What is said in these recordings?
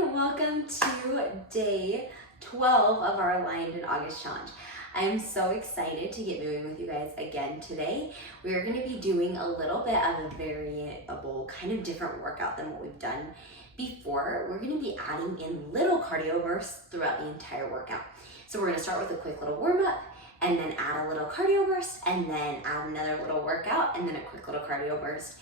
everyone, welcome to day 12 of our Aligned in August challenge. I am so excited to get moving with you guys again today. We are going to be doing a little bit of a variable, kind of different workout than what we've done before. We're going to be adding in little cardio bursts throughout the entire workout. So we're going to start with a quick little warm up, and then add a little cardio burst, and then add another little workout, and then a quick little cardio burst.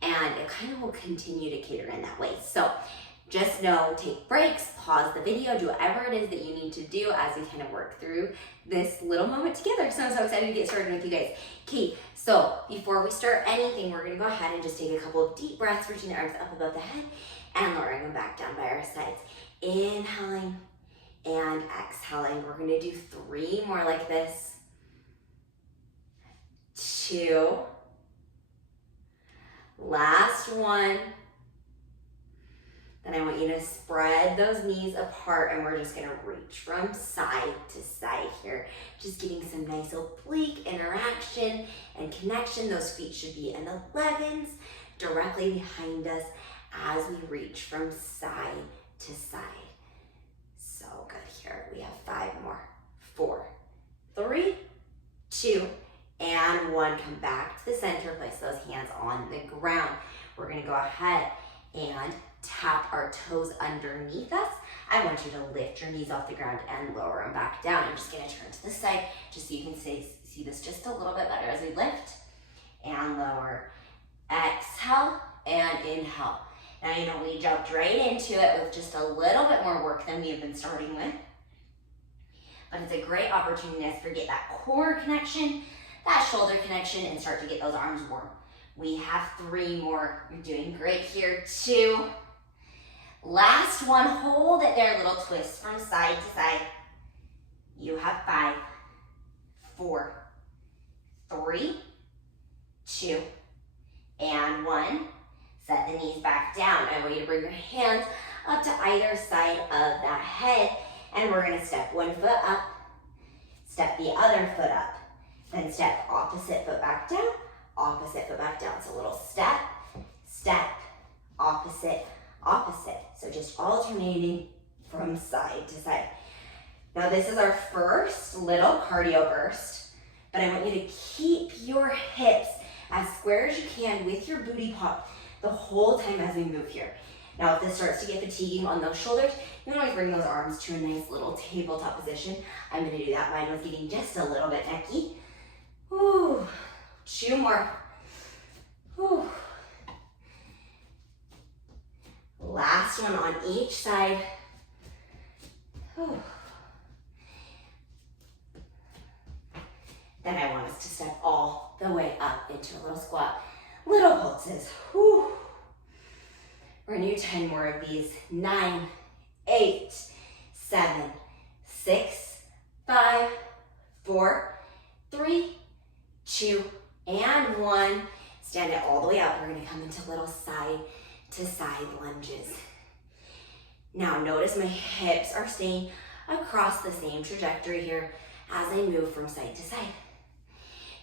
And it kind of will continue to cater in that way. So just know, take breaks, pause the video, do whatever it is that you need to do as we kind of work through this little moment together. So I'm so excited to get started with you guys. Okay, so before we start anything, we're gonna go ahead and just take a couple of deep breaths, reaching the arms up above the head and lowering them back down by our sides. Inhaling and exhaling. We're gonna do 3 more like this. 2. Last one. Then I want you to spread those knees apart, and we're just gonna reach from side to side here. Just getting some nice oblique interaction and connection. Those feet should be in the 11s directly behind us as we reach from side to side. So good here. We have 5 more. 4, 3, 2, and 1. Come back to the center, place those hands on the ground. We're gonna go ahead and tap our toes underneath us. I want you to lift your knees off the ground and lower them back down. I'm just gonna turn to the side just so you can see this just a little bit better as we lift and lower. Exhale and inhale. Now, you know, we jumped right into it with just a little bit more work than we've been starting with. But it's a great opportunity to forget that core connection, that shoulder connection, and start to get those arms warm. We have 3 more. You're doing great here. 2. Last one. Hold it there. Little twist from side to side. You have 5, 4, 3, 2, and 1. Set the knees back down. I want you to bring your hands up to either side of that head, and we're going to step 1 foot up, step the other foot up, then step opposite foot back down, opposite foot back down. So a little step, step, opposite, opposite. So just alternating from side to side. Now this is our first little cardio burst, but I want you to keep your hips as square as you can with your booty pop the whole time as we move here. Now if this starts to get fatiguing on those shoulders, you can always bring those arms to a nice little tabletop position. I'm gonna do that. Mine was getting just a little bit necky. Whew. 2 more. Whew. Last one on each side. Whew. Then I want us to step all the way up into a little squat. Little pulses. Whew. We're gonna do 10 more of these. 9, 8, 7, 6, 5, 4, 3, 2, and 1. Stand it all the way up. We're gonna come into little side to side lunges. Now notice my hips are staying across the same trajectory here as I move from side to side.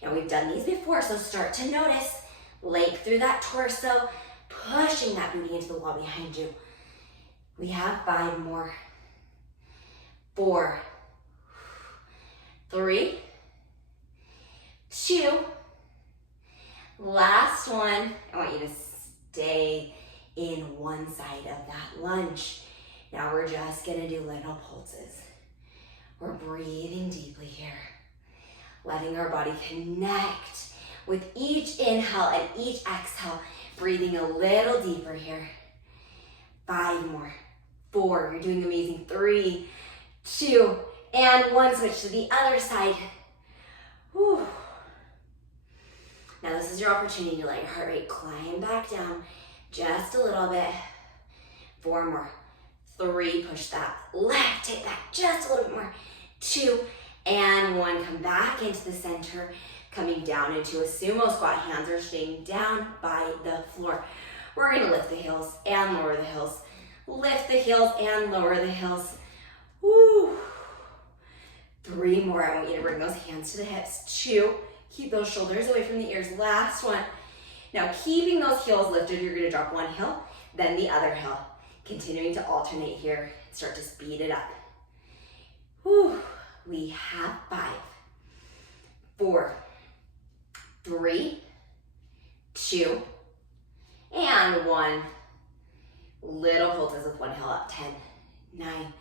Now we've done these before, so start to notice leg through that torso, pushing that booty into the wall behind you. We have 5 more. 4, 3, 2, last one. I want you to stay in one side of that lunge. Now we're just gonna do little pulses. We're breathing deeply here, letting our body connect with each inhale and each exhale, breathing a little deeper here. 5 more. 4, you're doing amazing. 3, 2, and 1. Switch to the other side. Whew. Now this is your opportunity to let your heart rate climb back down just a little bit. 4 more. 3, push that left, take that just a little bit more. 2, and 1. Come back into the center, coming down into a sumo squat. Hands are staying down by the floor. We're gonna lift the heels and lower the heels. Lift the heels and lower the heels. Woo. 3 more. I want you to bring those hands to the hips. 2, keep those shoulders away from the ears. Last one. Now keeping those heels lifted, you're gonna drop one heel, then the other heel. Continuing to alternate here, start to speed it up. Whew. We have 5, 4, 3, 2, and 1. Little pulses with one heel up. 10, 9,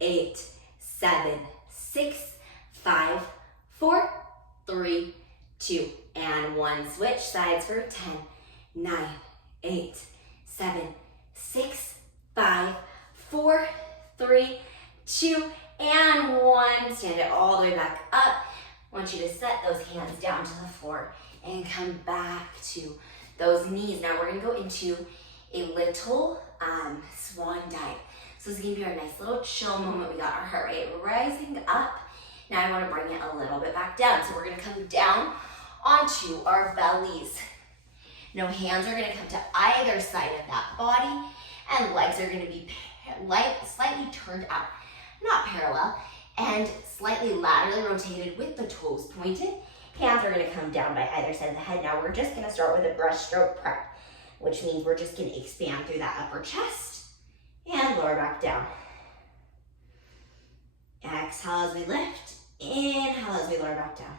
8, 7, 6, 5, 4, 3, 2, and 1. Switch sides for 10, 9, 8, 7, 6, 5, 4, 3, 2, and 1. Stand it all the way back up. I want you to set those hands down to the floor and come back to those knees. Now we're gonna go into a little swan dive. So this is gonna be our nice little chill moment. We got our heart rate rising up. Now I wanna bring it a little bit back down. So we're gonna come down onto our bellies. No, hands are gonna come to either side of that body, and legs are gonna be slightly turned out, not parallel, and slightly laterally rotated with the toes pointed. Hands are gonna come down by either side of the head. Now we're just gonna start with a breaststroke prep, which means we're just gonna expand through that upper chest and lower back down. Exhale as we lift, inhale as we lower back down.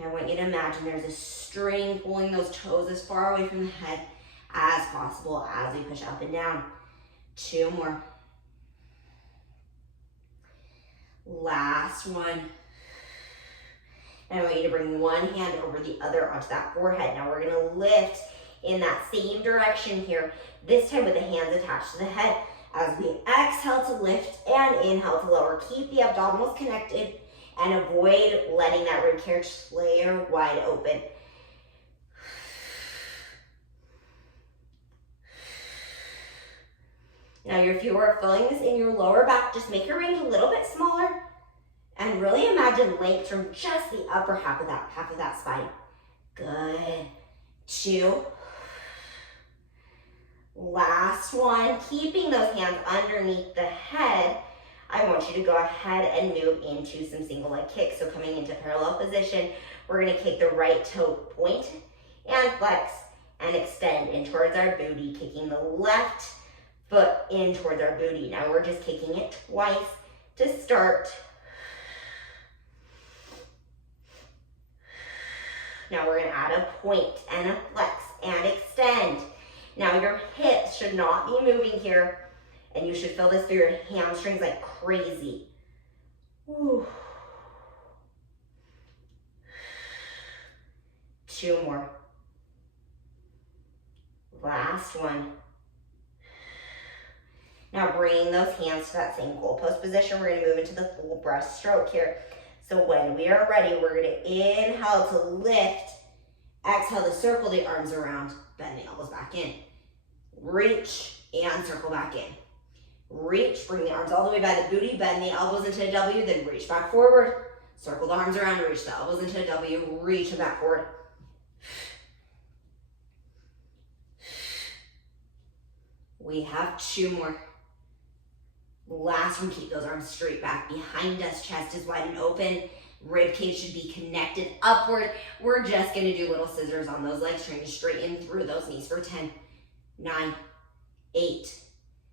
I want you to imagine there's a string pulling those toes as far away from the head as possible as we push up and down. 2 more. Last one. And I want you to bring one hand over the other onto that forehead. Now we're gonna lift in that same direction here, this time with the hands attached to the head. As we exhale to lift and inhale to lower, keep the abdominals connected and avoid letting that rib cage flare wide open. Now if you are feeling this in your lower back, just make your range a little bit smaller and really imagine length from just the upper half of that spine. Good. 2. Last one. Keeping those hands underneath the head, I want you to go ahead and move into some single leg kicks. So coming into parallel position, we're gonna kick the right toe point and flex and extend in towards our booty, kicking the left foot in towards our booty. Now we're just kicking it twice to start. Now we're gonna add a point and a flex and extend. Now your hips should not be moving here, and you should feel this through your hamstrings like crazy. Whew. 2 more. Last one. Now bringing those hands to that same goalpost position, we're gonna move into the full breaststroke here. So when we are ready, we're gonna inhale to lift, exhale to circle the arms around, bend the elbows back in. Reach and circle back in. Reach, bring the arms all the way by the booty, bend the elbows into a W, then reach back forward, circle the arms around, reach the elbows into a W, reach and back forward. We have 2 more. Last one, keep those arms straight back behind us, chest is wide and open, rib cage should be connected upward. We're just gonna do little scissors on those legs, trying to straighten through those knees for 10, 9, 8,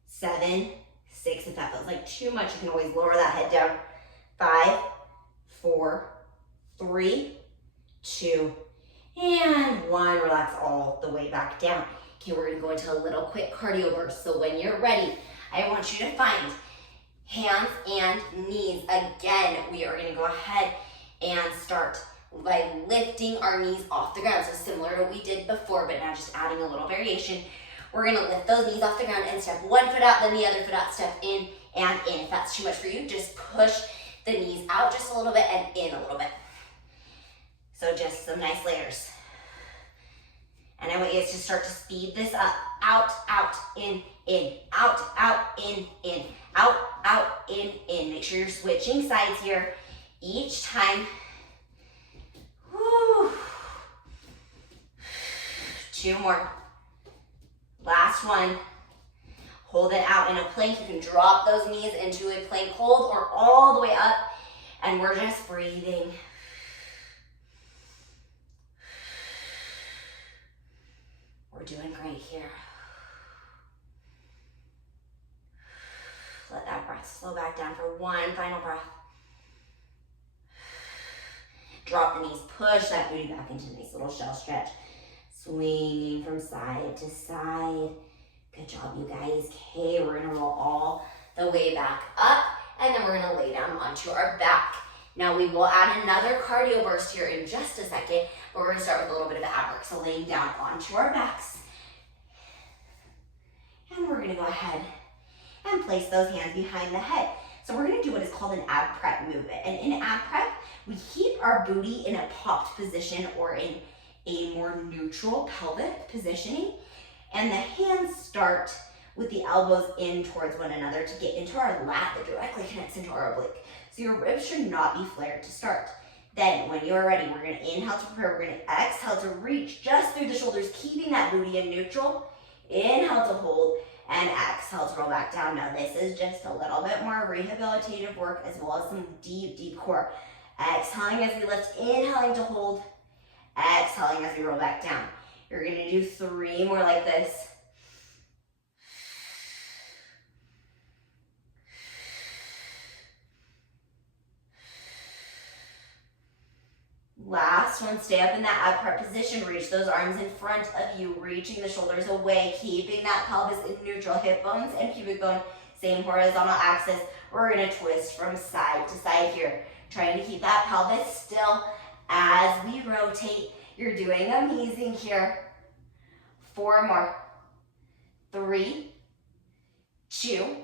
7, 6. If that feels like too much, you can always lower that head down. 5, 4, 3, 2, and 1. Relax all the way back down. Okay, we're gonna go into a little quick cardio burst. So when you're ready, I want you to find hands and knees. Again, we are gonna go ahead and start by lifting our knees off the ground. So similar to what we did before, but now just adding a little variation. We're gonna lift those knees off the ground and step one foot out, then the other foot out, step in and in. If that's too much for you, just push the knees out just a little bit and in a little bit. So just some nice layers. And I want you guys to start to speed this up. Out, out, in, out, out, in, out, out, in. Make sure you're switching sides here each time. Whew. 2 more. Last one. Hold it out in a plank. You can drop those knees into a plank hold or all the way up. And we're just breathing. We're doing great here. Let that breath slow back down for one final breath. Drop the knees, push that booty back into a nice little shell stretch. Swinging from side to side. Good job, you guys. Okay, we're gonna roll all the way back up, and then we're gonna lay down onto our back. Now we will add another cardio burst here in just a second, but we're gonna start with a little bit of ab work. So laying down onto our backs. And we're gonna go ahead and place those hands behind the head. So we're gonna do what is called an ab prep movement. And in ab prep, we keep our booty in a popped position or in a more neutral pelvic positioning. And the hands start with the elbows in towards one another to get into our lat that directly connects into our oblique. So your ribs should not be flared to start. Then when you're ready, we're gonna inhale to prepare, we're gonna exhale to reach just through the shoulders, keeping that booty in neutral. Inhale to hold, and exhale to roll back down. Now this is just a little bit more rehabilitative work as well as some deep, deep core. Exhaling as we lift, inhaling to hold, exhaling as we roll back down. You're gonna do 3 more like this. Last one, stay up in that ab prep position. Reach those arms in front of you, reaching the shoulders away, keeping that pelvis in neutral. Hip bones and pubic bone, same horizontal axis. We're gonna twist from side to side here, trying to keep that pelvis still as we rotate. You're doing amazing here. 4 more. 3, 2,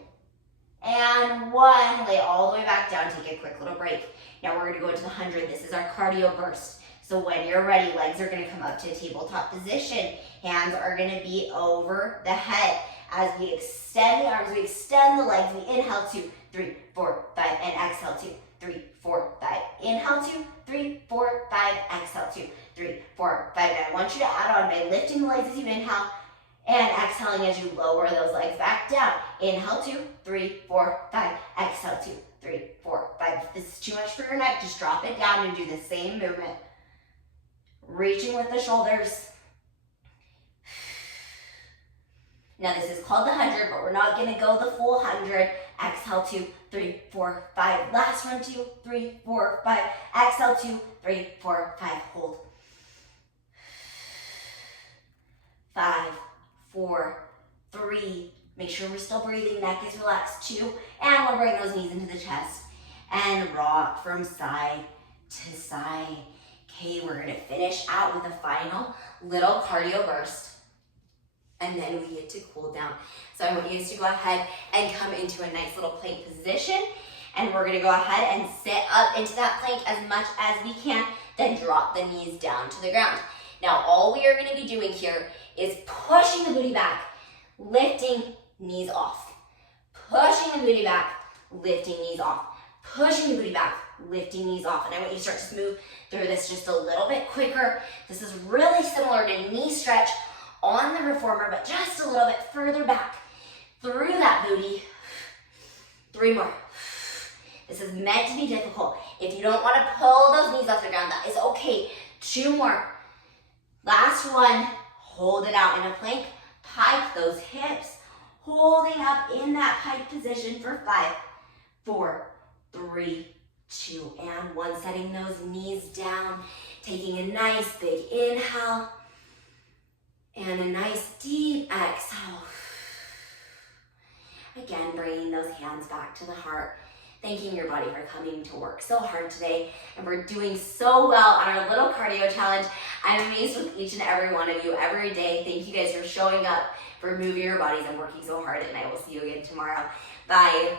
and 1. Lay all the way back down. Take a quick little break. Now we're gonna go into the 100. This is our cardio burst. So when you're ready, legs are gonna come up to a tabletop position. Hands are gonna be over the head. As we extend the arms, we extend the legs. We inhale 2, 3, 4, 5, and exhale 2, 3, 4, 5. Inhale 2, 3, 4, 5. Exhale 2, 3, 4, 5. And I want you to add on by lifting the legs as you inhale and exhaling as you lower those legs back down. Inhale 2, 3, 4, 5. Exhale 2, 3, 4, 5. If this is too much for your neck, just drop it down and do the same movement. Reaching with the shoulders. Now this is called the 100, but we're not gonna go the full 100. Exhale 2, 3, 4, 5. Last one, 2, 3, 4, 5. Exhale 2, 3, 4, 5. Hold. 5, 4, 3. Make sure we're still breathing. Neck is relaxed. 2, and we'll bring those knees into the chest and rock from side to side. Okay, we're gonna finish out with a final little cardio burst. And then we get to cool down. So I want you guys to go ahead and come into a nice little plank position. And we're gonna go ahead and sit up into that plank as much as we can, then drop the knees down to the ground. Now all we are gonna be doing here is pushing the booty back, lifting knees off. Pushing the booty back, lifting knees off. Pushing the booty back, lifting knees off. And I want you to start to move through this just a little bit quicker. This is really similar to knee stretch on the reformer, but just a little bit further back through that booty. 3 more. This is meant to be difficult. If you don't want to pull those knees off the ground, that is okay. 2 more. Last one. Hold it out in a plank. Pike those hips. Holding up in that pike position for 5, 4, 3, 2, and 1. Setting those knees down. Taking a nice big inhale. And a nice deep exhale. Again, bringing those hands back to the heart. Thanking your body for coming to work so hard today and for doing so well on our little cardio challenge. I'm amazed with each and every one of you every day. Thank you guys for showing up, for moving your bodies and working so hard, and I will see you again tomorrow. Bye.